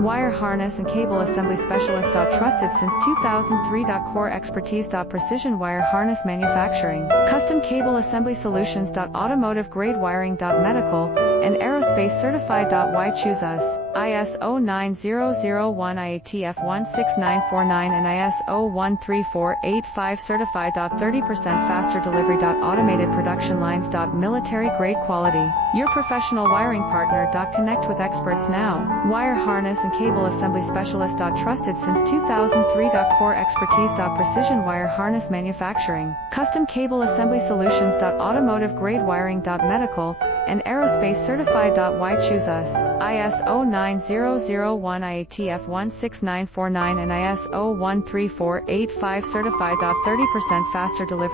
Wire harness and cable assembly specialist. Trusted since 2003. Core expertise. Precision wire harness manufacturing. Custom cable assembly solutions. Automotive grade wiring. Medical and aerospace certified. Why choose us? ISO 9001 IATF 16949 and ISO 13485 certified. 30% faster delivery. Automated production lines. Military grade quality. Your professional wiring partner. Connect with experts now. Wire harness and cable assembly specialist. Trusted since 2003. Core expertise. Precision wire harness manufacturing. Custom cable assembly solutions. Automotive grade wiring. Medical and aerospace certified. Why choose us? ISO 9001 IATF 16949 and ISO 13485 certified. 30% faster delivery.